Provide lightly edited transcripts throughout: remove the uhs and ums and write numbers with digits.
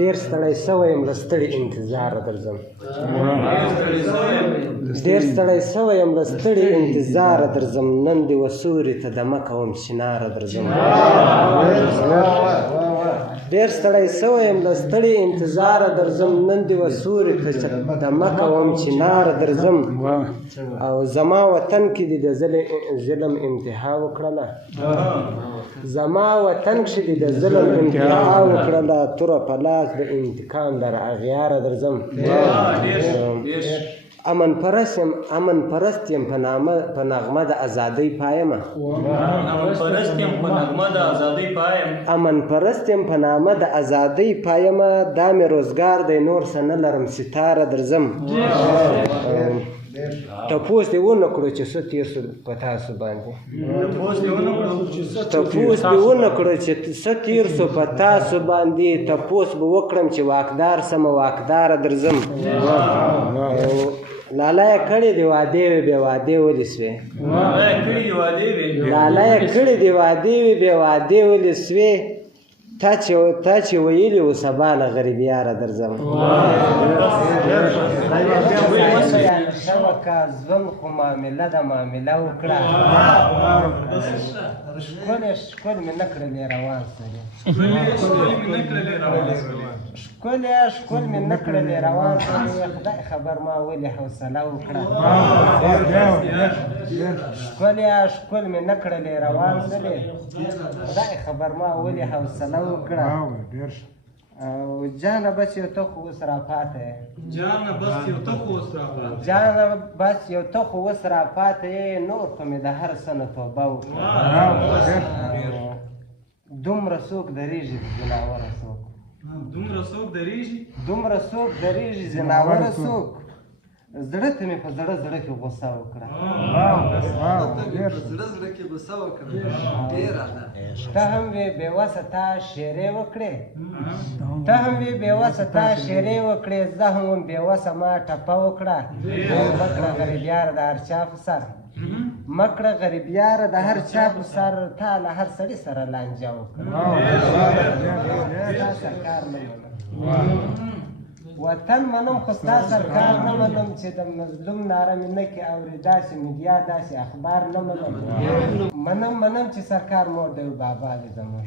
ډېر ستړی سوی یم له ستړي انتظاره درځم ډېر ستړی سوی یم له ستړي انتظاره درځم نن دې وسوري ته دمه کوم چناره درځم ډېر ستړی سوی یم له ستړي انتظاره درځم نن دې وسوري ته دمه کوم چناره درځم او زما وطن کې دې د ظلم انتها وکړله زما وطن کښې دې د ظلم انتها وکړله توره په لاس د انتقام در اغیاره درځم امن پرست یم په نغمه د ازادۍ پایمه امن پرست یم په نامه د ازادۍ پایمه دا مې روزګار دی نور څه نه لرم ستاره درځم تپوس دې ونه کړو چې څه تېر شو په تاسو باندې تپوس دې ونه کړو چې څه تېر شو په تاسو باندې تپوس به وکړم چې واکدار سمه واکداره درځم لالا یې کړې دې وعدې وې بې وعدې ولې سوې لالا یې کړې دې وعدې وې بې وعدې ولې سوې تا چې ویلي و سبا له غریبیاره درځم ښه وکړه ژوند خو معامله ده معامله وکړه ښکل مې نه کړلې روان سړی ښکل مې نه کړلې روان سړی خدای خبر ما ولې حوصله وکړه ښکل مې نه کړلې روان سړی خدای خبر ما ولې حوصله وکړه او جانه بس یو ته خو اوس راپاته یې جانه بس یو ته خو اوس راپاته یې نور خو مې د هر څه نه توبه وکړه دومره څوک درېږي ځناوره څوک دومره څوک درېږي ځناوره څوک زړه ته مې په زړه کې غوسه وکړه ته هم وې بېوسه تا شېرې وکړې زه هم وم بېوسه ما ټپه وکړه مکړه غریبیاره د هر چا په سر مکړه غریبیاره د هر چا په سر تا له هر سړي سره لانجه وکړه ستا سرکار نه منم وطن منم خو ستا سرکار نه منم چې د مظلوم ناره مې نه کې اوري داسې میډیا داسې اخبار نه منم چې سرکار مور دی او بابا دی زموږ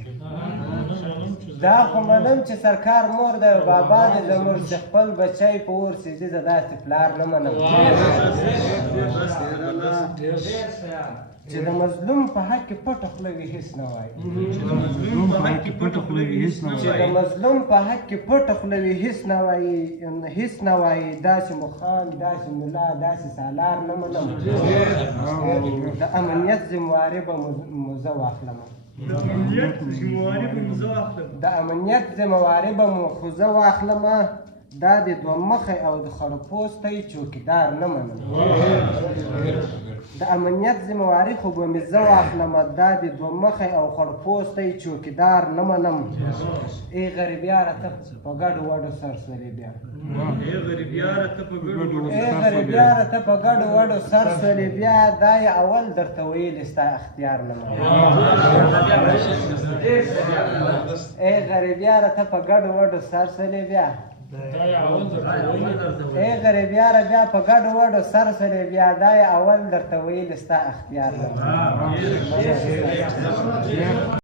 دا خو منم چې سرکار مور دی او بابا دی زموږ چې خپل بچی په اور سیدي زه داسې پلار نه منم چې د مظلوم په حق کې پټه خوله وي هېڅ نه وایي چې د مظلوم په حق کې پټه خوله وي هېڅ نه وایي داسې مخان داسې ملا داسې سالار نه منم د امنیت ذمواري به مو زه واخلمه د امنیت ذمواري به مو خو زه واخلمه دا د دوه مخی او د خړپوستی چوکیدار نه منم د امنیت ذمواري خو به مې زه واخلمه دا د دوه مخی او خړپوستی چوکیدار نه منم ای غریبیاره ته په ګډو وډو سرسولې بیا دا یې اول درته ویلې ستا اختیار نه منم ای غریبیاره ته په ګډو وډو سرسولې بیا ای غریبیاره بیا په ګډو وډو سرسولې بیا دا یې اول درته ویلې ستا اختیار نه منم